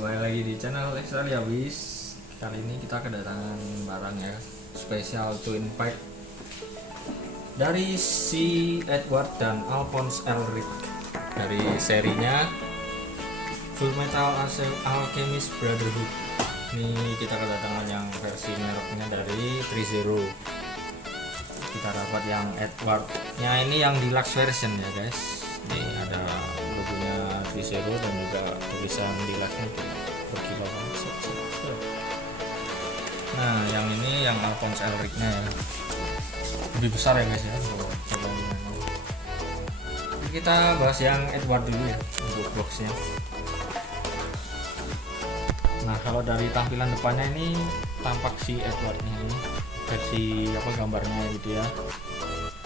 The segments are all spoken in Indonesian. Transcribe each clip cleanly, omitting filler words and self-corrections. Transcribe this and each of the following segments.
kembali lagi di channel Lestari Habis. Kali ini kita kedatangan barang ya spesial twin pack dari si Edward dan Alphonse Elric dari serinya Full Metal Alchemist Brotherhood. Ini kita kedatangan yang versi mereknya dari 30. Kita dapat yang Edwardnya ini yang deluxe version ya guys. Ini ada logonya Visero dan juga tulisan deluxe itu berkilauan. Nah yang ini yang Alphonse Elric-nya ya, lebih besar ya guys ya. Coba kita bahas yang Edward dulu ya untuk boxnya. Nah kalau dari tampilan depannya ini tampak si Edwardnya ini versi apa gambarnya gitu ya.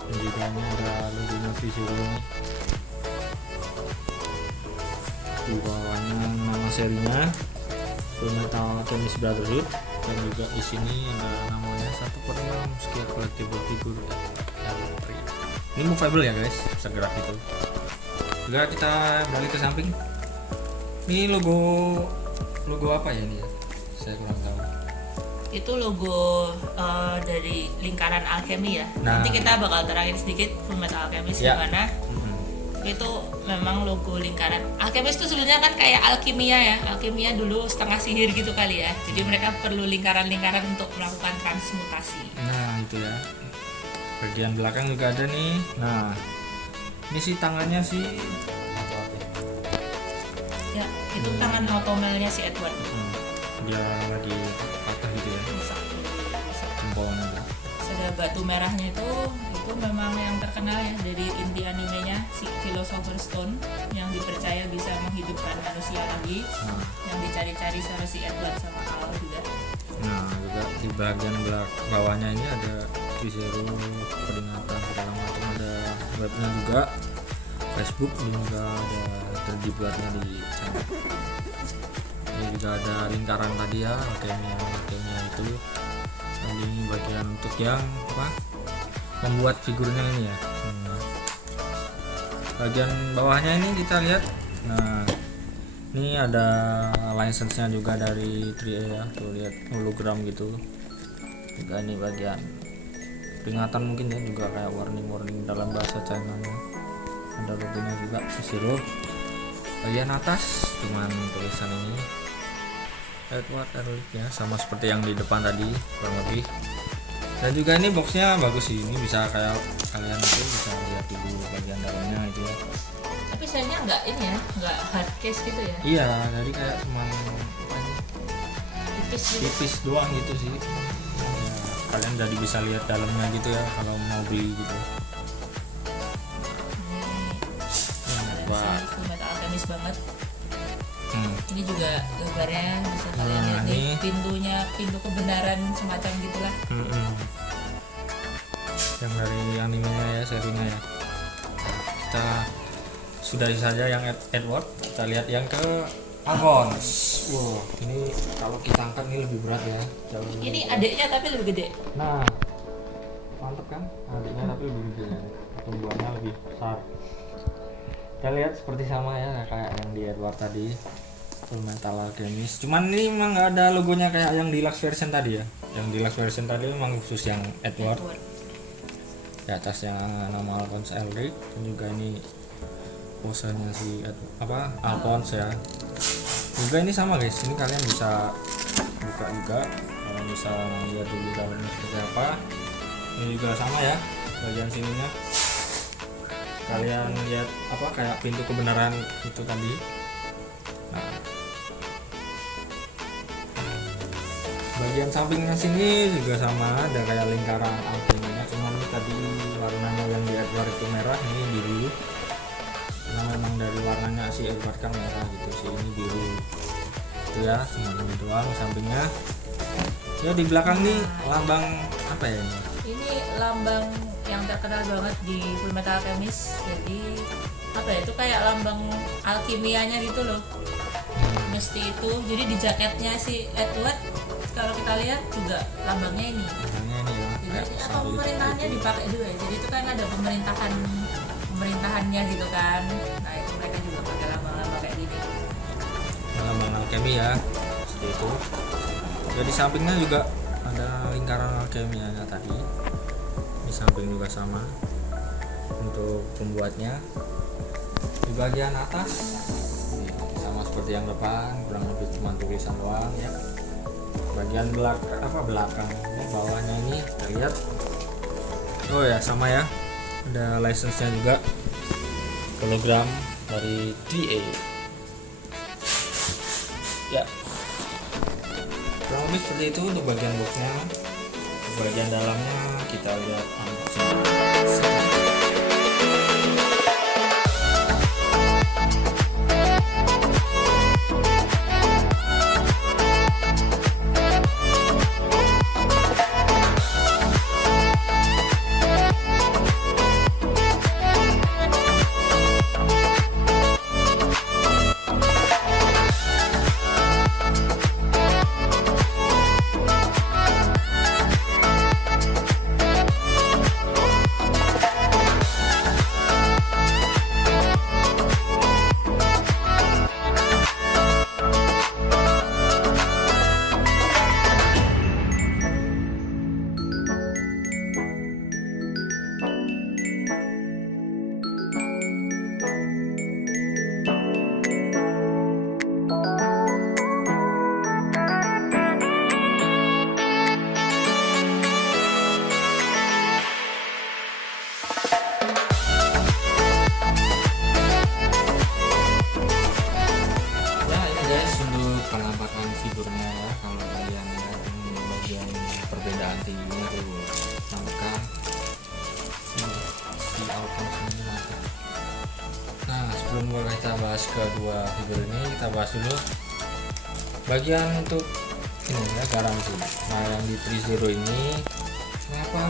Dan juga ini ada logonya Visero ini. Di bawahnya nama serinya Full Metal Alchemist Brotherhood, dan juga di sini ada namanya 1/6 scale collectible figure Elric. Ini movable ya guys, bisa gerak gitu. Juga kita balik ke samping. Ini logo apa ya ini ya? Saya kurang tahu. Itu logo dari lingkaran alchemy ya. Nah. Nanti kita bakal terangin sedikit Full Metal Alchemist Ya. gimana. Itu memang logo lingkaran. Alchemist itu sebenarnya kan kayak alkimia ya. Alkimia dulu setengah sihir gitu kali ya. Jadi mereka perlu lingkaran-lingkaran untuk melakukan transmutasi. Nah itu ya. Bagian belakang juga ada nih. Nah ini sih tangannya sih apa ya? Ya, itu tangan automelnya si Edward. Dia lagi patah gitu ya, Rusak. jempolnya tuh. Sudah batu merahnya itu memang yang terkenal ya dari inti animenya si Philosopher's Stone yang dipercaya bisa menghidupkan manusia lagi, yang dicari-cari sama si Edward sama Al juga. Nah juga di bagian bawahnya ini ada Visero, peringatan segala macam, ada webnya juga, Facebook, dan juga ada terdibuatnya di channel. Ini juga ada lingkaran tadi ya, alkemia itu. Dan ini bagian untuk yang apa? Membuat figurnya ini ya. Bagian bawahnya ini kita lihat. Nah, ini ada license-nya juga dari 3A ya. Tuh lihat hologram gitu. Juga ini bagian peringatan mungkin ya, juga kayak warning dalam bahasa China-nya. Ada logonya juga Visero. Bagian atas cuman tulisan ini Edward Elric ya, sama seperti yang di depan tadi kurang lebih. Dan juga ini boxnya bagus sih, ini bisa kayak kalian itu bisa lihat dulu bagian dalamnya gitu ya. Tapi sayangnya nggak ini ya, nggak hard case gitu ya. Iya, jadi kayak cuma Tipis gitu. tipis doang gitu sih ya, kalian jadi bisa lihat dalamnya gitu ya kalau mau beli gitu. Ini Wah. Full Metal Alchemist banget. Hmm. Ini juga gambarnya bisa kalian Nah, lihat nih, ini. pintu kebenaran semacam gitulah. Yang dari animenya ya, serinya ya. Nah, kita sudahi saja yang Edward, kita lihat yang ke Alphonse. Wow, ini kalau kita angkat ini lebih berat ya, jauh lebih Ini berat. adiknya tapi lebih gede. Nah, mantep kan? Adiknya tapi lebih gede, tumbuhannya lebih besar. Kita lihat seperti sama ya kayak yang di Edward tadi, Full Metal Alchemist. Cuman ini memang nggak ada logonya kayak yang deluxe version tadi ya. Yang deluxe version tadi memang khusus yang Edward. Di atasnya nama Alphonse Elric, dan juga ini posenya si Alphonse ya. Juga ini sama guys, ini kalian bisa buka juga, kalian bisa lihat dulu dalamnya seperti apa. Ini juga sama ya, bagian sininya kalian lihat apa kayak pintu kebenaran itu tadi. Nah, bagian sampingnya sini juga sama, ada kayak lingkaran alkiminya, cuman ini tadi warnanya yang di Edward itu merah, ini biru. Karena memang dari warnanya si Edward kan merah gitu sih, ini biru. Itu ya, cuma ini doang sampingnya. Ya di belakang nih lambang apa ya ini? Ini lambang yang terkenal banget di Full Metal Alchemist. Jadi apa ya, itu kayak lambang alkimianya gitu loh. Mesti itu. Jadi di jaketnya si Edward kalau kita lihat juga lambangnya ini. Warnanya ini ya, kayak Jadi apa salib pemerintahannya gitu. dipakai juga ya. Jadi itu kan ada pemerintahannya gitu kan. Nah itu mereka juga pakai lambang-lambang kayak gini. lambang alkemi ya, seperti itu. Jadi sampingnya juga ada lingkaran alkemianya tadi, di samping juga sama untuk pembuatnya. Di bagian atas sama seperti yang depan, kurang lebih cuma tulisan doang ya. Bagian belakang bawahnya ini terlihat, oh ya sama ya, ada license-nya juga, hologram dari 3A ya. Kurang lebih seperti itu untuk bagian boxnya. Bagian dalamnya kita lihat unboxing. Penampakan figurnya ya, kalau kalian lihat ini bagian perbedaan tingginya tuh mantap, si Alphonse ini mantap. Nah sebelum kita bahas kedua figur ini, kita bahas dulu bagian untuk ini ya, garansi. Nah yang di 3-0 ini kenapa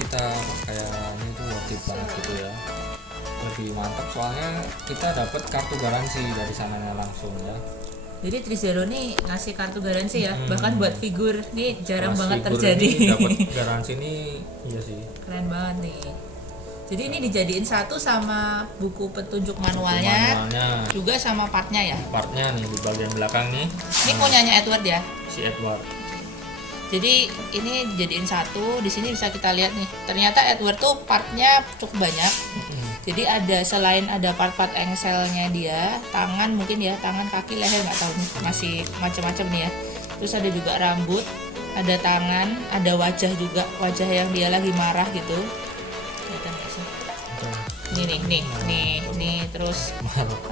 kita kayak ini tuh worth it banget gitu ya, lebih mantap soalnya kita dapat kartu garansi dari sananya langsung ya. Jadi 3-0 nih ngasih kartu garansi ya, bahkan buat figur nih jarang Mas banget figur terjadi. ini dapat garansi ini, iya sih. Keren banget nih. Jadi ini dijadiin satu sama buku petunjuk manualnya, juga sama partnya ya. Partnya nih di bagian belakang nih. Ini punyanya Edward ya. Si Edward. Jadi ini dijadiin satu. Di sini bisa kita lihat nih. Ternyata Edward tuh partnya cukup banyak. Jadi ada, selain ada part-part engselnya dia, tangan mungkin ya, tangan, kaki, leher nggak tahu nih, masih macam-macam nih ya. Terus ada juga rambut, ada tangan, ada wajah juga, wajah yang dia lagi marah gitu. Kelihatan nggak sih? Nih, terus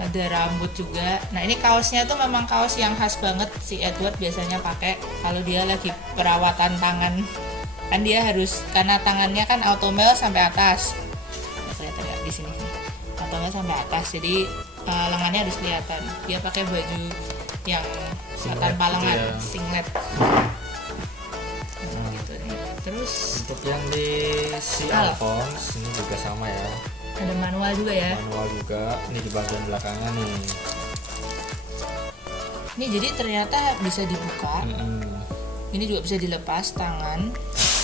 ada rambut juga. Nah ini kaosnya tuh memang kaos yang khas banget si Edward biasanya pakai kalau dia lagi perawatan tangan. Kan dia harus, karena tangannya kan automel sampai atas. Kelihatan nggak di sini? Automel sampai atas, jadi lengannya harus kelihatan. Dia pakai baju yang tanpa lengan, gitu ya. singlet. Gitu nih. Terus Untuk yang di si Alphonse ini juga sama ya. ada manual juga ya. Manual juga. Ini di bagian belakangnya nih. Ini jadi ternyata bisa dibuka. Ini juga bisa dilepas tangan.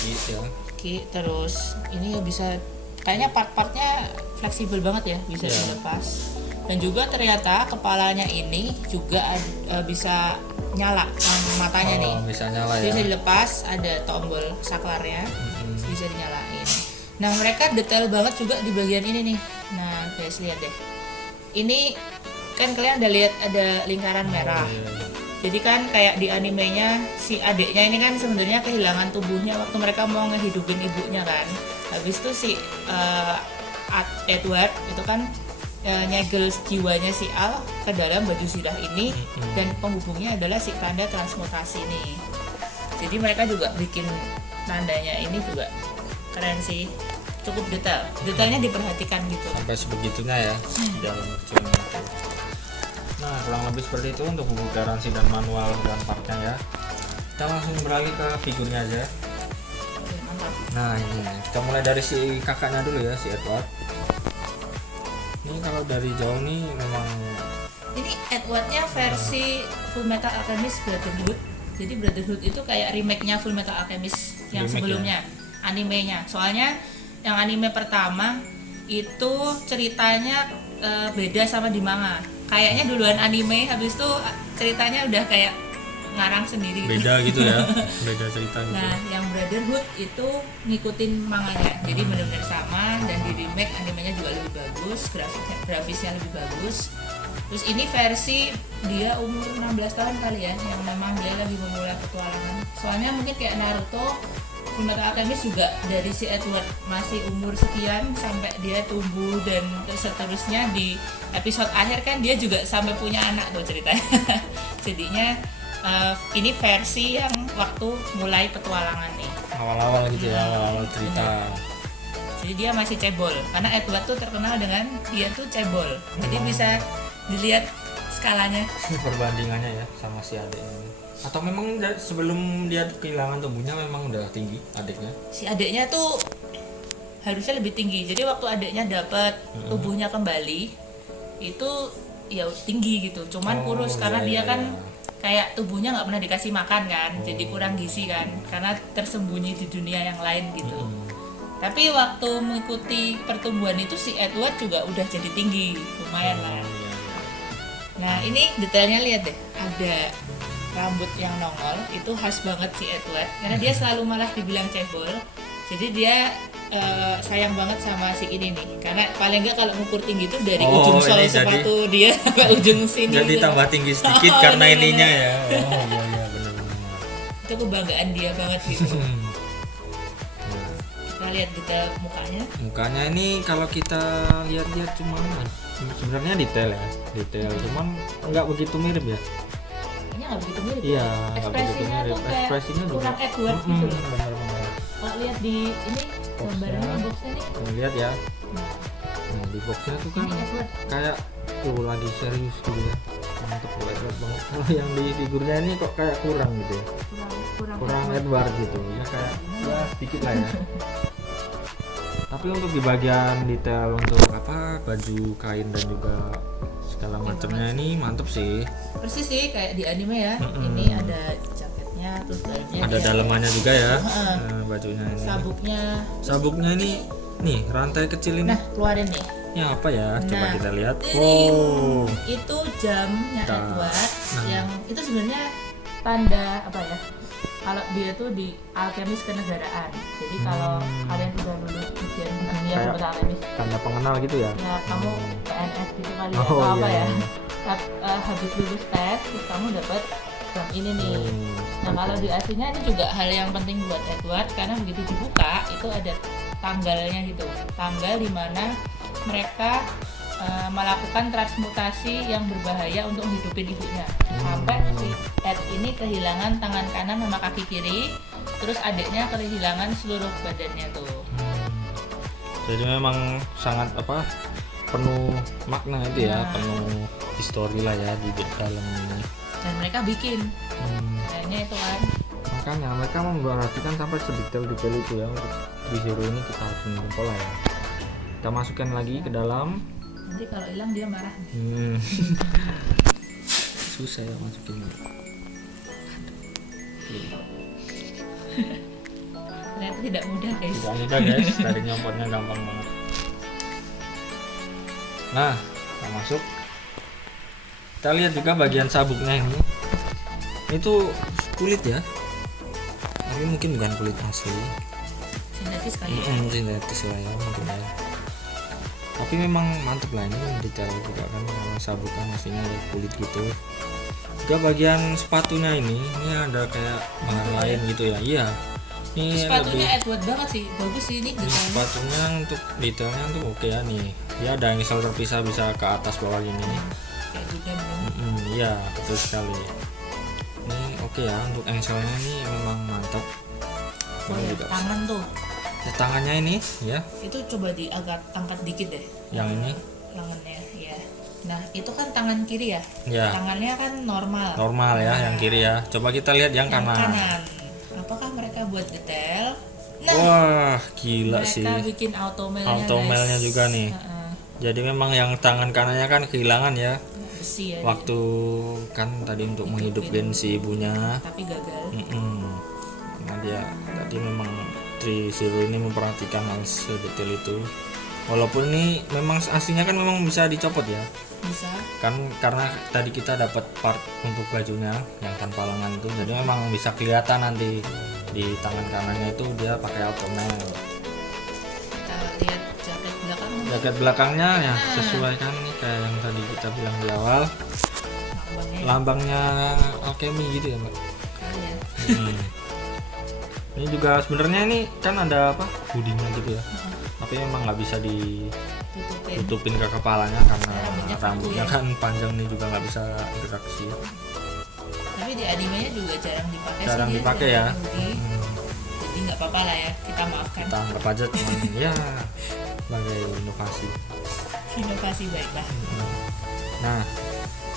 Iya. Oke, terus ini bisa, kayaknya part-partnya fleksibel banget ya, bisa dilepas. Dan juga ternyata kepalanya ini juga bisa nyala matanya nih. Bisa nyala ya. Bisa dilepas, ada tombol saklarnya, bisa dinyalain. Nah mereka detail banget juga di bagian ini nih. Nah guys lihat deh. Ini kan kalian udah lihat ada lingkaran merah. Jadi kan kayak di animenya si adiknya ini kan sebenarnya kehilangan tubuhnya waktu mereka mau ngehidupin ibunya kan. Habis itu si Edward itu kan nyegel jiwanya si Al ke dalam baju sirah ini, dan penghubungnya adalah si tanda transmutasi nih. Jadi mereka juga bikin tandanya ini juga keren sih, cukup detailnya diperhatikan gitu. Sampai sebegitunya ya dalam kecilnya itu. Nah kurang lebih seperti itu untuk buku garansi dan manual dan partnya ya. Kita langsung beralih ke figurnya aja. Oke, mantap. Nah ini kita mulai dari si kakaknya dulu ya, si Edward. Ini kalau dari jauh nih memang Ini Edwardnya versi Full Metal Alchemist Brotherhood. Jadi Brotherhood itu kayak remake-nya Full Metal Alchemist yang Remake sebelumnya, animenya. Soalnya yang anime pertama itu ceritanya beda sama di manga. kayaknya duluan anime, habis itu ceritanya udah kayak ngarang sendiri gitu. Beda gitu ya, beda cerita gitu. Nah, yang Brotherhood itu ngikutin manganya, jadi benar-benar sama, dan di remake animenya juga lebih bagus, grafisnya lebih bagus. Terus ini versi dia umur 16 tahun kali ya, yang memang dia lagi memulai petualangan. Soalnya mungkin kayak Naruto, Fullmetal Alchemist juga dari si Edward masih umur sekian sampai dia tumbuh dan seterusnya, di episode akhir kan dia juga sampai punya anak tuh ceritanya. Jadinya ini versi yang waktu mulai petualangan nih. Awal-awal gitu ya, awal-awal cerita. Jadi dia masih cebol, karena Edward tuh terkenal dengan dia tuh cebol. Jadi bisa dilihat skalanya. Perbandingannya ya sama si adiknya. Atau memang sebelum dia kehilangan tubuhnya memang udah tinggi adiknya? Si adiknya tuh harusnya lebih tinggi. Jadi waktu adiknya dapat tubuhnya kembali itu ya tinggi gitu. Cuman kurus karena dia kan kayak tubuhnya nggak pernah dikasih makan kan, jadi kurang gizi kan, karena tersembunyi di dunia yang lain gitu. Tapi waktu mengikuti pertumbuhan itu si Edward juga udah jadi tinggi, lumayan lah. Nah ini detailnya lihat deh, ada rambut yang nongol, itu khas banget si Edward, karena dia selalu malah dibilang cebol. Jadi dia sayang banget sama si ini nih, karena paling enggak kalau ngukur tinggi itu dari ujung sol sepatu dia ke ujung sini. Jadi gitu. tambah tinggi sedikit karena ininya ya. Oh iya benar-benar. Itu kebanggaan dia banget gitu. Kita lihat detail mukanya. Mukanya ini kalau kita lihat-lihat cuman sebenarnya detail, cuman nggak begitu mirip ya. Kayaknya nggak begitu mirip. Iya, ekspresinya tuh kayak ekspresinya kurang Edward gitu loh. Benar-benar. Kalau lihat di ini gambarnya boxnya nih. Lihat ya. Nah, di boxnya tuh kan ini Edward. kayak tuh lagi serius gitu ya. Mantep Edward banget. Kalau yang di figurnya ini kok kayak kurang gitu ya. Kurang Edward gitu. Ya kayak ya sedikit lah ya. Tapi untuk di bagian detail untuk apa baju kain dan juga segala macamnya ini mantep sih. Persis sih kayak di anime ya. Ini ada jaketnya, terus dalamnya ada dalamannya juga ya. Bajunya ini. Sabuknya ini nih rantai kecil ini. Nah, keluarin nih. Ya apa ya? Coba kita lihat. Wow. Itu jamnya Edward yang itu sebenarnya tanda apa ya? Kalau dia tuh di alkemis kenegaraan. Jadi kalau kalian sudah lulus ujian dunia Fullmetal Alchemist, tanda pengenal gitu ya. Ya kamu PNS gitu kali atau apa ya. Habis lulus tes terus kamu dapat jam ini nih. Nah, kalau di aslinya ini juga hal yang penting buat Edward, karena begitu dibuka itu ada tanggalnya gitu. Tanggal di mana mereka melakukan transmutasi yang berbahaya untuk hidupin ibunya. Sampai si Ed ini kehilangan tangan kanan sama kaki kiri, terus adiknya kehilangan seluruh badannya tuh. Jadi memang sangat apa penuh makna itu ya, penuh histori lah ya di dalam ini. Dan mereka bikin kayaknya itu kan. Makanya mereka memperhatikan sampai sedetail-detail itu ya. Untuk Trizero ini kita harus mengumpul lah ya. Kita masukkan lagi ke dalam. Nanti kalau hilang dia marah. Susah ya masukin. Ternyata tidak mudah guys. Tidak mudah guys, tadi nyopotnya gampang banget. Nah, kita masuk. Kita lihat juga bagian sabuknya ini. Itu kulit ya. Tapi mungkin bukan kulit asli. Sintetis kali ya. Sintetis lah ya mungkin ya. Tapi memang mantep lah ini detail juga kan, sabuknya aslinya ada kulit gitu. Juga bagian sepatunya ini ada kayak bahan lain gitu ya. Iya. Ini sepatunya Edward banget sih, bagus sih ini detailnya. Sepatunya untuk detailnya tuh oke ya nih. Ya ada engsel terpisah bisa ke atas bawah gini. Kayak juga iya betul sekali. Ini oke ya untuk engselnya ini memang mantap. Oh ya, tangan tuh. Ya, tangannya ini ya. Itu coba angkat dikit deh. Yang ini. Lengannya ya. Nah itu kan tangan kiri ya. Ya. Tangannya kan normal. Normal ya, yang kiri ya. Coba kita lihat yang kanan. Apakah mereka buat detail? Nah, wah gila mereka sih. Mereka bikin automailnya juga nih. Jadi memang yang tangan kanannya kan kehilangan ya. Besi ya. Waktu dia. Kan tadi untuk menghidupin si ibunya. Tapi gagal. Nah dia tadi memang Trizero ini memperhatikan hal sedetail itu. Walaupun ini memang aslinya kan memang bisa dicopot ya. Bisa. Kan karena tadi kita dapat part untuk bajunya yang tanpa lengan itu, jadi memang bisa kelihatan nanti di tangan kanannya itu dia pakai automel. Kita lihat jaket belakang. Jaket belakangnya ya sesuai kan nih kayak yang tadi kita bilang di awal, Lambangnya lambangnya alkemi gitu ya mbak. kali ya. Ini juga sebenarnya ini kan ada apa hoodie-nya gitu ya, tapi memang nggak bisa Tutupin. ditutupin ke kepalanya karena Rambutnya kaku rambutnya ya. kan panjang nih, juga nggak bisa gerak sih. Tapi di animenya juga jarang dipakai Jarang sih. dipakai dia ya. hoodie. Jadi nggak apa-apa lah ya, kita maafkan. Kita anggap aja cuman ya sebagai inovasi. Inovasi baiklah. Nah,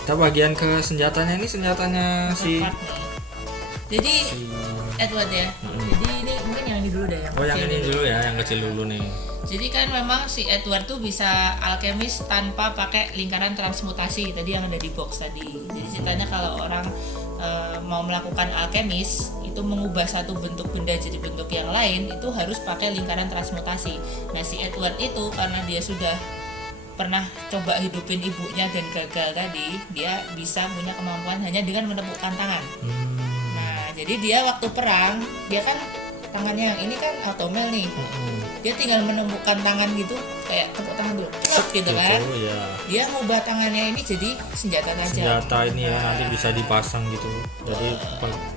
kita bagian ke senjatanya, ini senjatanya si Part nih. Jadi Edward ya. Jadi ini mungkin yang ini dulu deh yang oh yang kecil ini dulu. dulu ya, yang kecil dulu nih. Jadi kan memang si Edward tuh bisa alkemis tanpa pakai lingkaran transmutasi tadi yang ada di box tadi. Jadi ceritanya kalau orang mau melakukan alkemis itu mengubah satu bentuk benda jadi bentuk yang lain itu harus pakai lingkaran transmutasi. Nah si Edward itu karena dia sudah pernah coba hidupin ibunya dan gagal tadi, dia bisa punya kemampuan hanya dengan menepukkan tangan. Nah jadi dia waktu perang dia kan tangannya yang ini kan automel nih. Dia tinggal menembukkan tangan gitu kayak tepuk tangan dulu pluk gitu kan, ya. dia ngubah tangannya ini jadi senjata tajam. Senjata ini ya nanti bisa dipasang gitu, jadi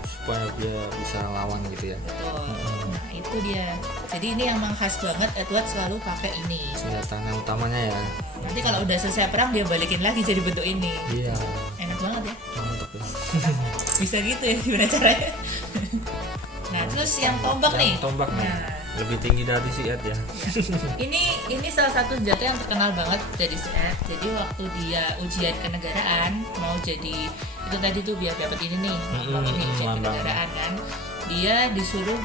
supaya dia bisa lawan gitu ya. Betul. Nah itu dia, jadi ini yang memang khas banget, Edward selalu pakai ini. Senjata yang utamanya ya. Nanti kalau udah selesai perang dia balikin lagi jadi bentuk ini. Iya, Enak banget ya, mantap ya. bisa gitu ya gimana caranya. Nah terus yang tombak nih, Yang tombak nih nah lebih tinggi dari si Ed ya. ini salah satu senjata yang terkenal banget dari si Ed. Jadi waktu dia ujian kenegaraan mau jadi itu tadi tuh biar dapat ini nih, lambang ini ujian lambang. kenegaraan kan, dia disuruh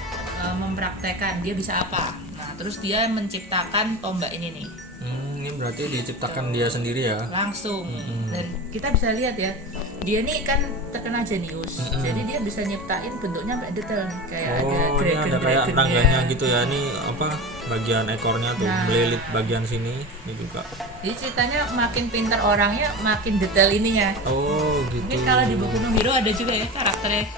mempraktekkan dia bisa apa. Nah terus dia menciptakan tombak ini nih Ini berarti diciptakan dia sendiri ya. langsung. Dan kita bisa lihat ya, dia nih kan terkenal jenius, jadi dia bisa nyiptain bentuknya sampai detail nih, kayak ada Oh, ini dragon ada kayak dragonnya. tangganya gitu ya. Ini apa bagian ekornya tuh, Nah. melilit bagian sini. Ini juga. Jadi ceritanya makin pintar orangnya makin detail ininya. Oh gitu. Mungkin kalau di Boku no Hero ada juga ya karakternya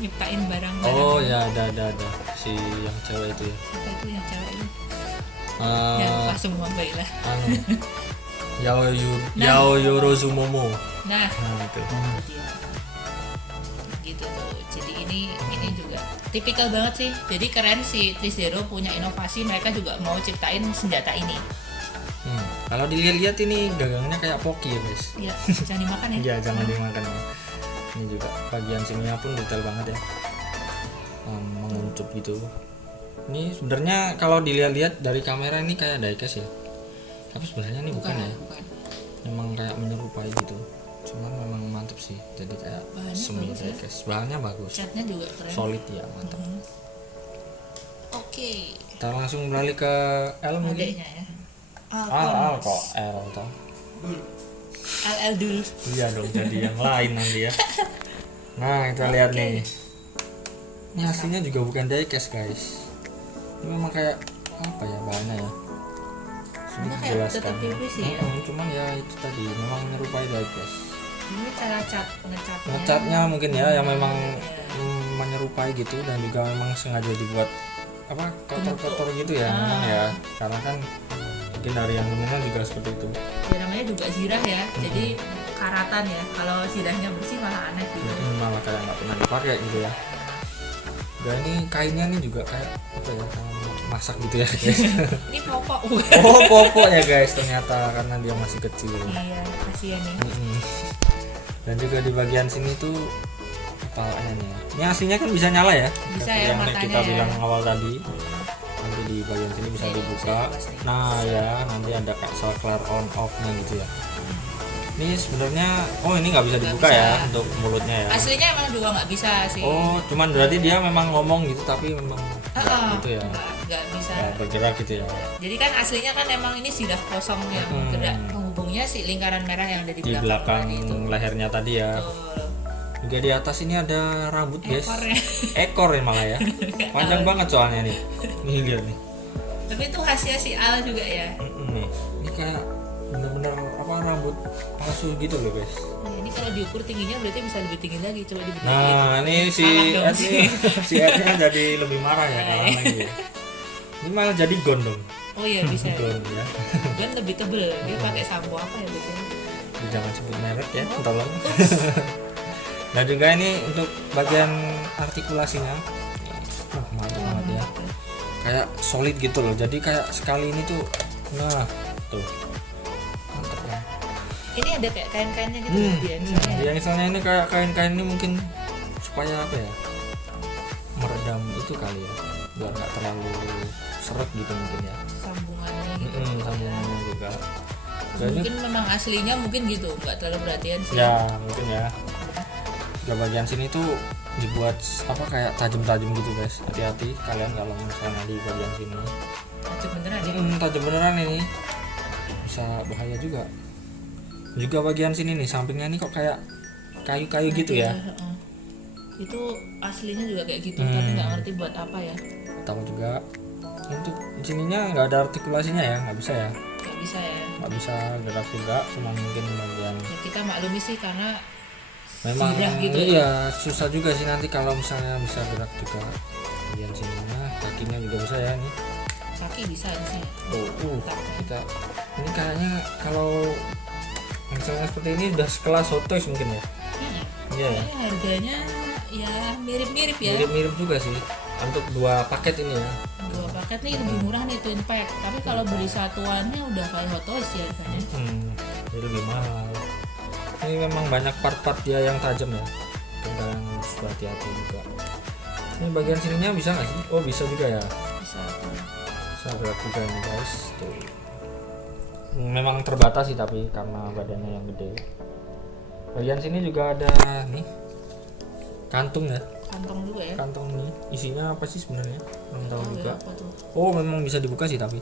nyiptain barang-barang. Oh ya ada si yang cewek itu ya. Siapa itu yang cewek itu? Eh, Ya lupa semua baiklah. anu, Nah. Yorozumomo. Nah, Nah itu. itu dia. Gitu tuh. Jadi ini juga tipikal banget sih. Jadi keren si Trizero punya inovasi, mereka juga mau ciptain senjata ini. Kalau dilihat-lihat ini gagangnya kayak Poki ya guys. Ya, jangan dimakan ya. Iya jangan dimakan. Ini juga bagian sininya pun detail banget ya. Menguncup gitu. Ini sebenarnya kalau dilihat-lihat dari kamera ini kayak diecast ya. Tapi sebenarnya ini bukan ya. Bukan. Memang kayak menyerupai gitu. Cuman memang mantep sih. Jadi kayak Bahannya semi bagus ya. diecast. Bahannya bagus. Catnya juga keren. Solid ya, mantap. Oke. Kita langsung beralih ke L mungkin. Adeknya ya. Al kok L toh. LL dulu. Iya dong, jadi yang lain nanti ya. Nah, kita lihat nih. Ini aslinya juga bukan diecast, guys. Ini memang kayak apa ya bahannya ya? Sudah Ini kayak dijelaskan. tetap PVC ya? Cuman ya itu tadi memang menyerupai diecast. Ini cara ngecatnya. Ngecatnya mungkin ya yang memang menyerupai gitu, dan juga memang sengaja dibuat apa kotor-kotor gitu ya, memang ya. Karena kan mungkin dari yang umumnya juga seperti itu. Ya namanya juga zirah ya, jadi karatan ya. Kalau zirahnya bersih malah aneh gitu. Malah kayak nggak pernah dipakai gitu ya. Dan ini kainnya nih juga kayak apa ya, kayak masak gitu ya guys. Ini popok. Oh popok ya guys, ternyata karena dia masih kecil. Iya, kasihan nih. Dan juga di bagian sini tuh kepalanya nih. Ini aslinya kan bisa nyala ya. Bisa Seperti ya, yang matanya kita ya. bilang awal tadi. Nanti di bagian sini bisa Nih, dibuka. bisa dibahas nih. Nah ya, nanti ada kayak saklar on off-nya gitu ya. Ini sebenarnya ini nggak bisa Nggak dibuka bisa. ya untuk mulutnya ya. Aslinya emang juga nggak bisa sih. Oh, cuman berarti dia memang ngomong gitu tapi memang gitu ya. Nggak bisa. Ya, bergerak gitu ya. Jadi kan aslinya kan emang ini zirah kosong yang gerak penghubungnya si lingkaran merah yang ada di Di belakang tadi itu. lehernya tadi ya. Betul. Juga di atas ini ada rambut guys. Ekornya. Ekor ya malah ya. Panjang banget soalnya nih. Nih lihat nih. Tapi itu khasnya si Al juga ya. Nih, ini kayak bener-bener apa rambut palsu gitu loh guys. Nah, ini kalau diukur tingginya berarti bisa lebih tinggi lagi. Coba dibedakin. Nah ini si Salah dong Ed nih, si Ed-nya jadi lebih marah ya kalah lagi. Ini malah jadi gon dong. Oh iya bisa. Gon ya. Kan lebih tebel. Dia pakai sampo apa ya biasanya? Jangan sebut merek ya, tolong. Dan juga ini untuk bagian artikulasinya, mantap banget ya. Kayak solid gitu loh. Jadi kayak sekali ini tuh, nah tuh, mantap kan. Ini ada kayak kain-kainnya gitu ya dia misalnya. Ya misalnya ini kayak kain-kain ini mungkin supaya apa ya, meredam itu kali ya, biar nggak terlalu seret gitu mungkin ya. Sambungannya gitu. Sambungannya juga. Terus mungkin memang aslinya mungkin gitu, nggak terlalu perhatian sih. Ya mungkin ya. Di bagian sini tuh dibuat apa kayak tajam-tajam gitu guys. Hati-hati kalian kalau misalnya di bagian sini. Tajam beneran ya. Tajam beneran ini. Bisa bahaya juga. Juga bagian sini nih sampingnya nih kok kayak kayu-kayu gitu ya. Heeh. Itu aslinya juga kayak gitu, tapi nggak ngerti buat apa ya. Tahu juga. Untuk sininya nggak ada artikulasinya ya, nggak bisa ya. Nggak bisa ya. Nggak bisa gerak juga, cuma mungkin bagian. Ya kita maklumi sih karena Memang sirah gitu ya. iya susah juga sih nanti kalau misalnya bisa gerak juga bagian sininya, kakinya juga bisa ya nih. Kaki bisa sih. Kita ini kayaknya kalau misalnya seperti ini udah sekelas Hot Toys mungkin ya. Iya ya. Ini harganya ya mirip-mirip ya. Mirip-mirip juga sih untuk 2 paket ini ya. 2 paket nih lebih murah nih Twin Pack. Tapi kalau beli satuannya udah kayak Hot Toys ya harganya. Jadi lebih mahal. Ini memang banyak part-part dia yang tajam ya. Kita harus hati-hati juga. Ini bagian sininya bisa nggak sih? Oh bisa juga ya. Bisa. Bisa gerak juga ini guys. Tuh. Memang terbatas sih tapi karena badannya yang gede. Bagian sini juga ada nih kantung ya. Kantong juga ya. Kantong nih isinya apa sih sebenarnya? Belum tahu juga. Apa tuh? Oh memang bisa dibuka sih tapi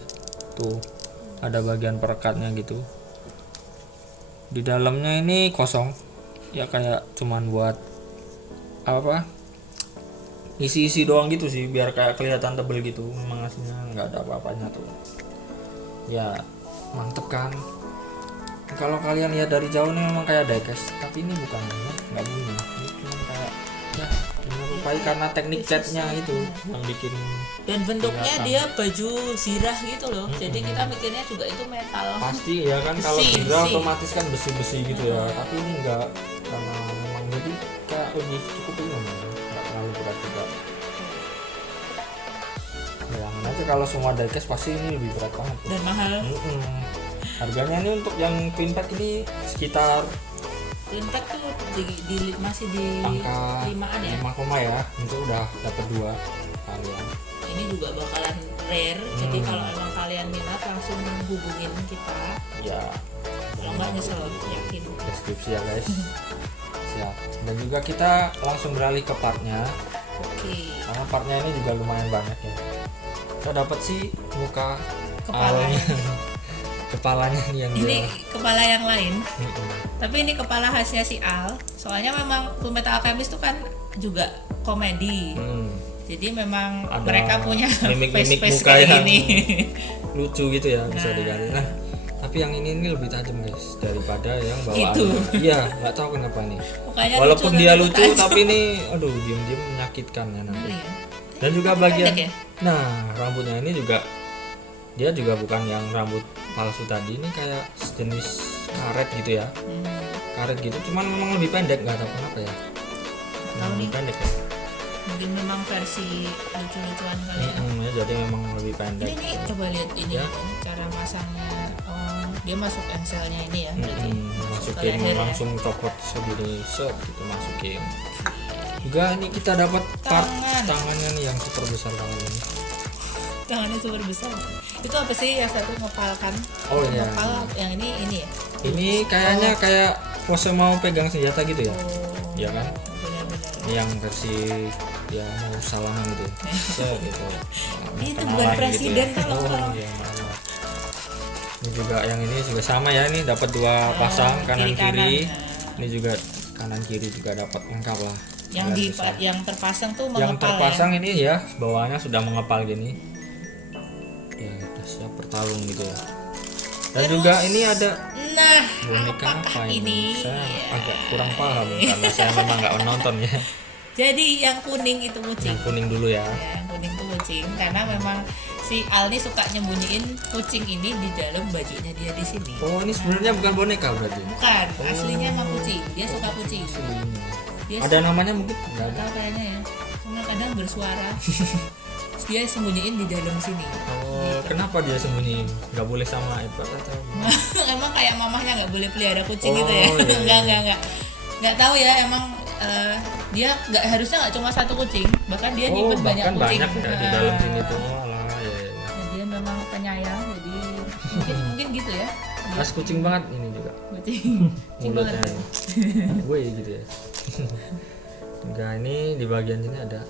tuh ada bagian perekatnya gitu. Di dalamnya ini kosong ya kayak cuman buat apa isi-isi doang gitu sih biar kayak kelihatan tebel gitu. Memang aslinya nggak ada apa-apanya tuh ya. Mantep kan kalau kalian lihat dari jauh nih memang kayak diecast tapi ini bukan nggak bunyi, ini cuma kayak ya menyerupai karena teknik catnya itu yang bikin. Dan bentuknya kelihatan. dia baju zirah gitu loh. Jadi kita mikirnya juga itu metal. Pasti ya kan kalau Besi, zirah besi. otomatis kan besi-besi gitu ya, tapi ini enggak karena memang jadi kayak lebih cukup ringan ya, enggak terlalu berat juga. Bayangin aja kalau semua diecast pasti ini lebih berat banget. Dan mahal. Harganya ini untuk yang Twin Pack ini sekitar Twin Pack tuh masih di angka 5-an ya. 5, ya, itu udah dapat 2 kalian. Ini juga bakalan rare. Jadi kalau emang kalian minat langsung hubungin kita. Ya. Kalau nggak nyesel, yakin. Deskripsi ya guys. Siap. Dan juga kita langsung beralih ke partnya. Oke. Karena partnya ini juga lumayan banyak ya. Kita dapat sih muka Kepalanya. kepalanya nih yang Ini dia. kepala yang lain. Tapi ini kepala khasnya si Al. Soalnya memang Fullmetal Alchemist tuh kan juga komedi. Jadi memang Ada mereka punya mimik-mimik face-face muka kayak yang gini. lucu gitu ya bisa diganti. Nah, tapi yang ini lebih tajam guys daripada yang bawaan. Itu. Iya, nggak tahu kenapa nih. Mukanya Walaupun lucu, dia tapi lucu tajam. tapi ini aduh diam-diam menyakitkan ya nanti. Iya. Dan juga bagian Pendek ya? nah rambutnya ini juga dia juga bukan yang rambut palsu tadi, ini kayak sejenis karet gitu ya. Karet gitu cuman memang lebih pendek, nggak tahu kenapa ya. Tahu nih. Pendek ya. Mungkin memang versi lucu-lucuan kali ya. Ya, jadi memang lebih pendek. Ini nih coba lihat ini Ya. cara masangnya. Oh, dia masuk engselnya ini ya berarti. Masuk ke Masukin leher ya. langsung copot segini set gitu masukin. Juga ini kita dapat part tangannya nih yang super besar banget ini. Tangannya super besar. Itu apa sih yang satu ngepal kan? Oh iya. Ngepal yang ini ya. Ini kayaknya kayak pose mau pegang senjata gitu ya. Oh, Iya kan? benar-benar. Ini yang versi ya mau salaman gitu. Set gitu. Itu Kenalan bukan gitu presiden ya. kalau kalau. Iya, maaf. Ini juga yang ini juga sama ya, ini dapat 2 pasang kanan kiri-kanan. kiri. Nah. Ini juga kanan kiri juga dapat lengkap lah. Yang Biar di bisa. yang terpasang tuh Yang mengepal terpasang ini ya bawahnya sudah mengepal gini. Ya siap bertarung gitu ya. Dan juga ini ada Nah, boneka apakah apa ini? ini? Saya Ya. agak kurang paham karena saya memang nggak menonton ya. Jadi yang kuning itu kucing. Yang kuning dulu ya. Ya, yang kuning itu kucing karena memang si Al nih suka nyembunyiin kucing ini di dalam bajunya dia di sini. Oh, ini sebenarnya bukan boneka berarti. Bukan, aslinya emang kucing. Dia suka kucing. Dia Ada namanya mungkin? Nggak nggak ada. tahu kayaknya ya. Cuma kadang bersuara. Terus dia sembunyiin di dalam sini. Oh, kenapa dia sembunyiin? Nggak boleh sama Edward atau? Emang kayak mamahnya nggak boleh pelihara kucing Oh, gitu ya? iya. Nggak tahu ya. Emang dia nggak harusnya nggak cuma satu kucing, bahkan dia Oh, nyimpen banyak bahkan kucing. banyak ya di dalam sini tuh. Alah, ya, ya. Nah, dia memang penyayang, jadi mungkin gitu ya. Dia Khas kucing banget ini juga. kucing. Kucing Mulutnya banget. ini. Gue gitu ya. Enggak, ini di bagian sini ada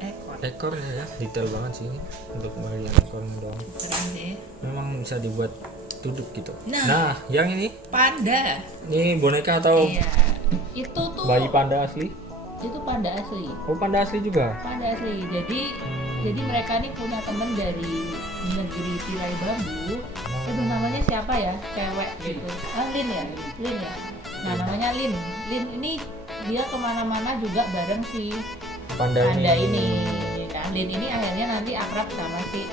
Ekor. ekornya ya, detail banget sih untuk bagian ekornya dong. Keren sih. Memang bisa dibuat duduk gitu. Nah. Yang ini Panda. boneka atau Iya. Itu tuh. bayi panda asli? Itu panda asli. Oh, panda asli juga. Panda asli. Jadi mereka nih punya temen dari negeri tirai bambu. Aduh, namanya siapa ya? Cewek gitu. Lin ya? Lin ya? Nah, namanya Lin. Lin ini dia kemana-mana juga bareng si Panda panda ini. Nah, Lin ini akhirnya nanti akrab sama si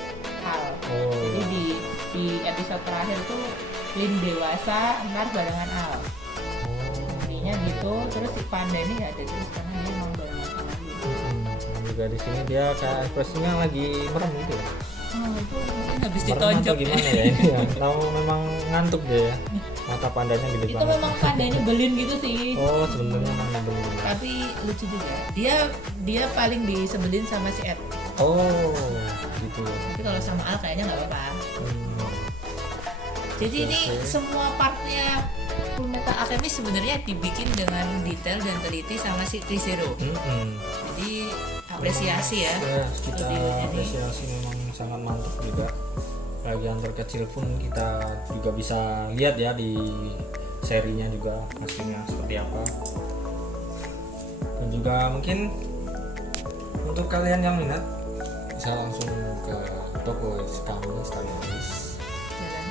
Al. Oh, Jadi iya. di episode terakhir tuh Lin dewasa, ntar barengan Al. Intinya gitu. Terus si panda ini nggak ada terus karena dia emang barengan sama Lin. Dan juga di sini dia kayak ekspresinya lagi merem gitu ya. Oh, itu mungkin habis Merem atau ditonjok gimana ya ini ya? Tahu memang ngantuk dia ya. Mata pandanya gede Itu banget. memang pandanya belin gitu sih. Oh, sebenarnya memang nyebelin. Tapi lucu juga. Dia paling disebelin sama si Ed. Oh, gitu ya. Tapi kalau sama Al kayaknya nggak apa-apa. Hmm. Jadi ini Oke. semua partnya Fullmetal Alchemist sebenarnya dibikin dengan detail dan teliti sama si Trizero. Jadi apresiasi ya. Ya, kita studionya nih. apresiasi memang sangat mantap juga. Bagian terkecil pun kita juga bisa lihat ya di serinya juga hasilnya seperti apa. Dan juga mungkin untuk kalian yang minat bisa langsung ke toko kami Stalianis.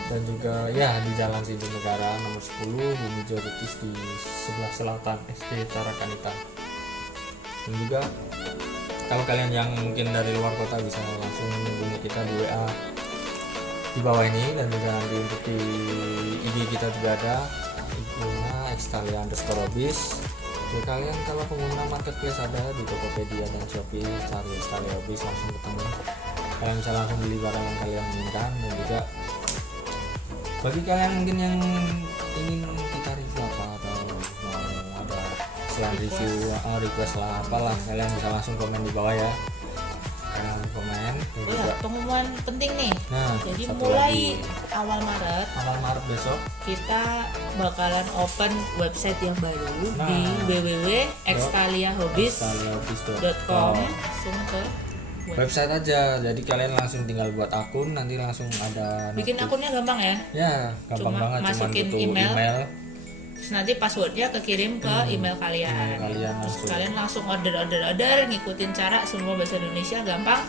Dan juga ya di Jalan Sibu Negara nomor 10 Bumi Joditis di sebelah selatan SD Tarakanita. Dan juga kalau kalian yang mungkin dari luar kota bisa langsung menghubungi kita di WA di bawah ini, dan juga nanti untuk di IG kita juga ada IG-nya @stalia_hobbies. Jadi kalian kalau pengguna marketplace ada di Tokopedia dan Shopee, cari Stalia Hobbies langsung ketemu. Kalian bisa langsung beli barang yang kalian inginkan. Dan juga bagi kalian mungkin yang ingin kita review apa atau mau ada selain review request lah apalah, kalian bisa langsung komen di bawah ya. Kalian komen. Dan Oh juga ya, pengumuman penting nih. nah, Jadi satu mulai lagi, awal Maret awal Maret besok kita bakalan open website yang baru Nah. di www.extaliahobbies.com. Langsung ke website aja, jadi kalian langsung tinggal buat akun, nanti langsung ada bikin akunnya gampang ya. ya gampang Cuma banget, cuman masukin butuh email. email. Terus nanti passwordnya kekirim ke email kalian. Email kalian Terus langsung. kalian langsung order, ngikutin cara semua bahasa Indonesia gampang.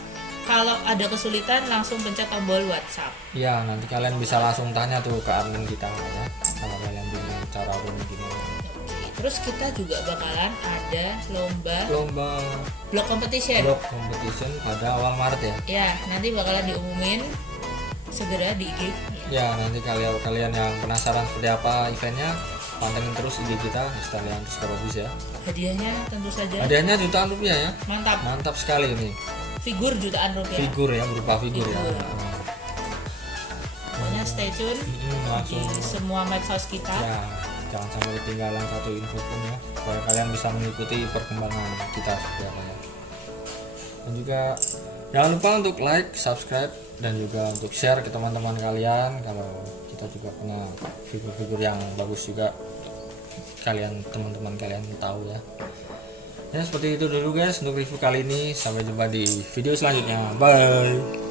Kalau ada kesulitan langsung pencet tombol WhatsApp. Ya, nanti kalian bisa langsung tanya tuh ke admin kita ya, kalau kalian bingung cara ordernya gimana. Terus kita juga bakalan ada Lomba blog competition. blog competition pada awal Maret ya. Ya, nanti bakalan diumumin segera di IG. Ya, nanti kalian yang penasaran seperti apa eventnya, pantengin terus IG kita @stalia_hobbies ya. Hadiahnya tentu saja Hadiahnya jutaan rupiah ya. mantap. Mantap sekali ini. Figur jutaan rupiah. Figur ya, berupa figur ya. Figur. Pokoknya stay tune di Langsung semua medsos kita. ya, jangan sampai ketinggalan satu info pun ya, supaya kalian bisa mengikuti perkembangan kita seperti apa ya. Dan juga jangan lupa untuk like, subscribe, dan juga untuk share ke teman-teman kalian kalau kita juga punya figur-figur yang bagus juga, kalian teman-teman kalian tahu ya. Ya seperti itu dulu guys untuk review kali ini, sampai jumpa di video selanjutnya, bye.